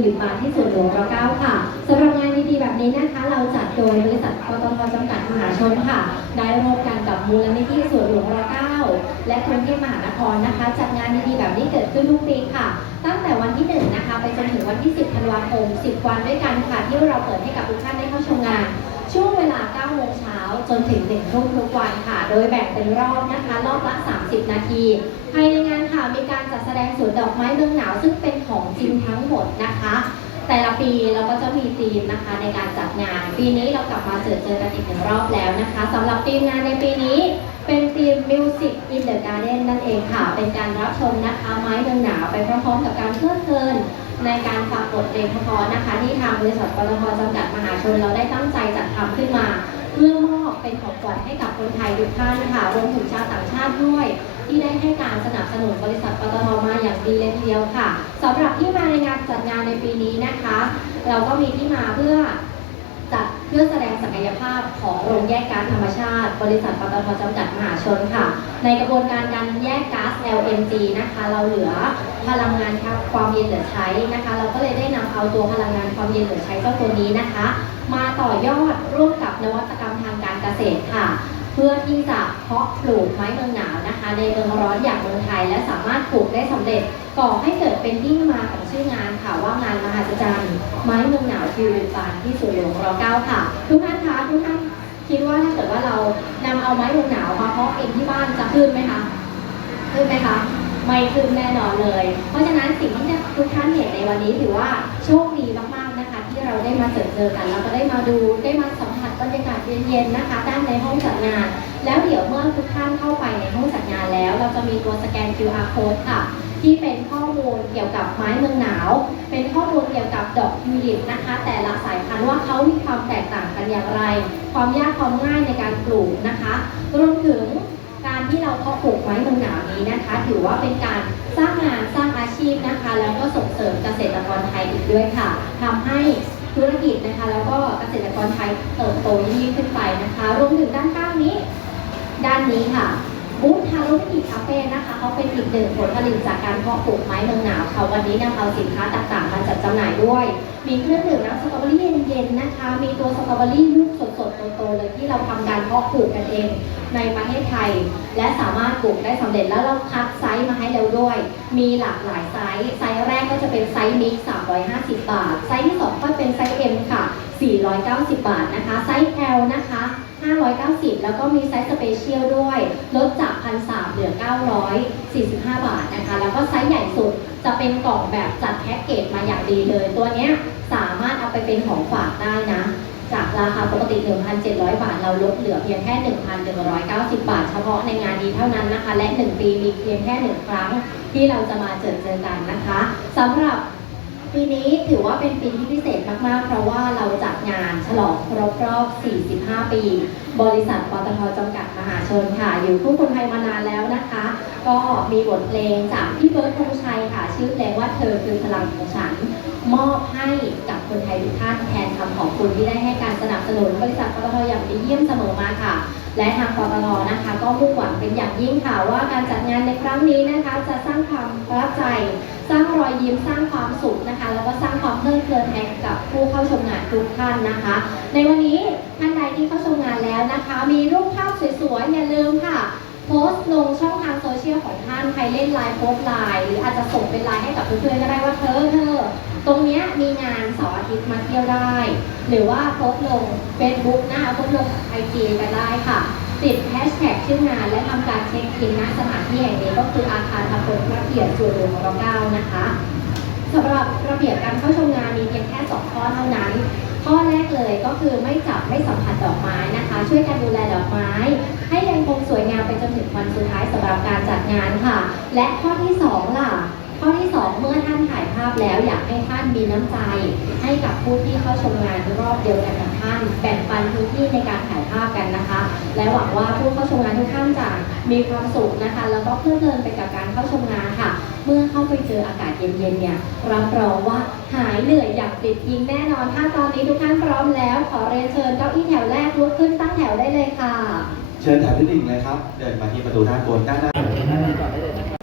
หยิบมาที่ส่วนหลวงรเก้าค่ะสำหรับงานดีๆแบบนี้นะคะ เราจัดโดยบริษัทปตทจำกัดมหาชนค่ะ ได้ร่วมกันกับมูลนิธิส่วนหลวงรเก้าและกรุงเทพมหานครนะคะ จัดงานดีๆแบบนี้เกิดขึ้นทุกปีค่ะ ตั้งแต่วันที่1นะคะไปจนถึงวันที่ 10 ธันวาคม 10 วันด้วยกันค่ะ ที่เราเปิดให้กับทุกท่าน จนถึง1ทุ่มทุกวันค่ะ โดยแบ่งเป็นรอบนะคะ รอบละ 30 นาทีภายในงานค่ะมีการจัดแสดงสวนดอกไม้เมืองหนาวซึ่งเป็นของจริงทั้งหมดนะคะ แต่ละปีเราก็จะมีธีมนะคะในการจัดงาน ปีนี้เรากลับมาเจอเจอกันอีกหนึ่งรอบแล้วนะคะสำหรับธีมงานในปีนี้เป็นธีม Music in the Garden นั่นเองค่ะ เป็นการรับชมนะคะไม้เมืองหนาวไปพร้อมๆกับการเพลิดเพลิน ในการฟังบทเพลงเพราะนะคะ ที่ทางบริษัทปตทจำกัดมหาชนเราได้ตั้งใจจัดทำขึ้นมา เพื่อมอบเป็นของขวัญให้กับคนไทยทุกท่านค่ะรวมถึงชาวต่างชาติด้วย ที่ได้ให้การสนับสนุนบริษัทปตทมาอย่างดีเลยทีเดียวค่ะสำหรับที่มาในงานจัดงานในปีนี้นะคะ เราก็มีที่มาเพื่อ เพื่อแสดงศักยภาพของโรงแยกก๊าซธรรมชาติ บริษัทปตทจำกัดมหาชนค่ะ ในกระบวนการการแยกก๊าซ LNG นะคะ เราเหลือพลังงานความเย็นเหลือใช้นะคะ เราก็เลยได้นำเอาตัวพลังงานความเย็นเหลือใช้เจ้าตัวนี้นะคะ มาต่อยอดร่วมกับนวัตกรรมทางการเกษตรค่ะ เพื่อที่จะเพาะปลูกไม้เมืองหนาวนะคะ ในเมืองร้อนอย่างเมืองไทย และสามารถปลูกได้สำเร็จก่อให้เกิดเป็นที่มาของชื่องานค่ะว่างานมหัศจรรย์ไม้เมืองหนาวทิวลิปบานที่สวนหลวงร9ค่ะ ทุกท่านคะทุกท่านคิดว่าถ้าเกิดว่าเรานำเอาไม้เมืองหนาวมาเพาะเองที่บ้านจะขึ้นไหมคะขึ้นไหมคะไม่ขึ้นแน่นอนเลย เพราะฉะนั้นสิ่งที่ทุกท่านเห็นในวันนี้ถือว่าโชคดีมากๆนะคะ ที่เราได้มาเจอเจอกันแล้วก็ได้มาดูได้มาสัม บรรยากาศเย็นๆนะคะด้านในห้องจัดงาน แล้วเดี๋ยวเมื่อทุกท่านเข้าไปในห้องจัดงานแล้ว เราจะมีตัวสแกน QR code ค่ะ ที่เป็นข้อมูลเกี่ยวกับไม้เมืองหนาว เป็นข้อมูลเกี่ยวกับดอกทิวลิปนะคะ แต่ละสายพันธุ์ว่าเขามีความแตกต่างกันอย่างไร ความยากความง่ายในการปลูกนะคะรวมถึงการที่เราเพาะปลูกไม้เมืองหนาวนี้นะคะ ถือว่าเป็นการสร้างงานสร้างอาชีพนะคะ แล้วก็ส่งเสริมเกษตรกรไทยอีกด้วยค่ะทำให้ ธุรกิจนะคะ แล้วก็เกษตรกรไทยเติบโตยิ่งขึ้นไปนะคะรวมถึงด้านข้างนี้ ด้านนี้ค่ะบูธทารุกิจคาเฟ่นะคะเขาเป็นอีกหนึ่งผลผลิตจากการเพาะปลูกไม้เมืองหนาวค่ะวันนี้นำเอาสินค้าต่างๆ มาจัดจำหน่ายด้วย มีเครื่องดื่มน้ำสตรอเบอรี่เย็นๆนะคะ มีตัวสตรอเบอรี่ โตๆเลยที่เราทำการเพาะปลูกกันเองในประเทศไทย และสามารถปลูกได้สำเร็จแล้วเราคัดไซส์มาให้แล้วด้วย มีหลากหลายไซส์ไซส์แรกก็จะเป็นไซส์มิก350 บาท ไซส์ที่2ก็เป็นไซส์ M ค่ะ 490 บาทนะคะ ไซส์ L นะคะ590 แล้วก็มีไซส์สเปเชียลด้วย ลดจาก 1,300เหลือ 945 บาทนะคะ แล้วก็ไซส์ใหญ่สุดจะเป็นกล่องแบบจัดแพ็กเกจมาอย่างดีเลย ตัวเนี้ยสามารถเอาไปเป็นของฝากได้นะ จากราคาปกติ 1,700 บาท เราลดเหลือเพียงแค่ 1,190 บาท เฉพาะในงานนี้เท่านั้นนะคะ และ 1 ปีมีเพียงแค่ 1 ครั้งที่เราจะมาเจอเจอกันนะคะสำหรับ ปีนี้ถือว่าเป็นปีที่พิเศษมาก ๆ เพราะว่าเราจัดงานฉลองครบรอบ 45 ปี บริษัทปตทจำกัดมหาชนค่ะ อยู่คู่คนไทยมานานแล้วนะคะ ก็มีบทเพลงจากพี่เบิร์ดธงชัยค่ะ ชื่อเพลงว่าเธอคือพลังของฉัน มอบให้กับคนไทยทุกท่านแทนคำขอบคุณที่ได้ให้การสนับสนุนบริษัทปตทอย่างดีเยี่ยมเสมอมาค่ะ และทางปตทนะคะ ก็มุ่งหวังเป็นอย่างยิ่งค่ะว่าการจัดงานในครั้งนี้นะคะ จะสร้างความประทับใจ สร้างรอยยิ้มสร้างความสุขนะคะ แล้วก็สร้างความเพลิดเพลินให้กับผู้เข้าชมงานทุกท่านนะคะ ในวันนี้ท่านใดที่เข้าชมงานแล้วนะคะ มีรูปภาพสวยๆอย่าลืมค่ะ โพสต์ลงช่อง รเล่นไลน์โพสต์ไลน์หรืออาจจะส่งเป็นไลน์ให้กับเพื่อนๆก็ได้ว่าเธอเธอตรงเนี้ยมีงานเสาร์อาทิตย์มาเที่ยวได้ หรือว่าโพสลง Facebook นะคะโพสลงไอจีกันได้ค่ะ ติดแฮชแท็กชื่องาน และทำการเช็คอินณสถานที่แห่งนี้ก็คืออาคารทัพพลพระเกียรติส่วนหลงของเราเก้านะคะสำหรับระเบียบการเข้าชมงานมีเพียงแค่ 2 ข้อเท่านั้น ข้อแรกเลยก็คือไม่จับไม่สัมผัสดอกไม้นะคะ ช่วยกันดูแลดอกไม้ วยงามไปจนถึงวันสุดท้ายสำหรับการจัดงานค่ะ และข้อที่สองล่ะข้อที่ 2 เมื่อท่านถ่ายภาพแล้วอยากให้ท่านมีน้ำใจ ให้กับผู้ที่เข้าชมงานรอบเดียวกันกับท่าน แบ่งปันพื้นที่ในการถ่ายภาพกันนะคะ และหวังว่าผู้เข้าชมงานทุกท่านจะมีความสุขนะคะ แล้วก็เพลิดเพลินไปกับการเข้าชมงานค่ะ เมื่อเข้าไปเจออากาศเย็นๆเนี่ยรับรองว่าหายเหนื่อยอยางติดยิงแน่นอนถ้าตอนนี้ทุกท่านพร้อมแล้ว ขอเรียนเชิญเก้าอี้แถวแรกลุกขึ้นตั้งแถวได้เลยค่ะ เชิญถามนิดหนึ่งเลยครับ เดินมาที่ประตูด้านบนด้านหน้า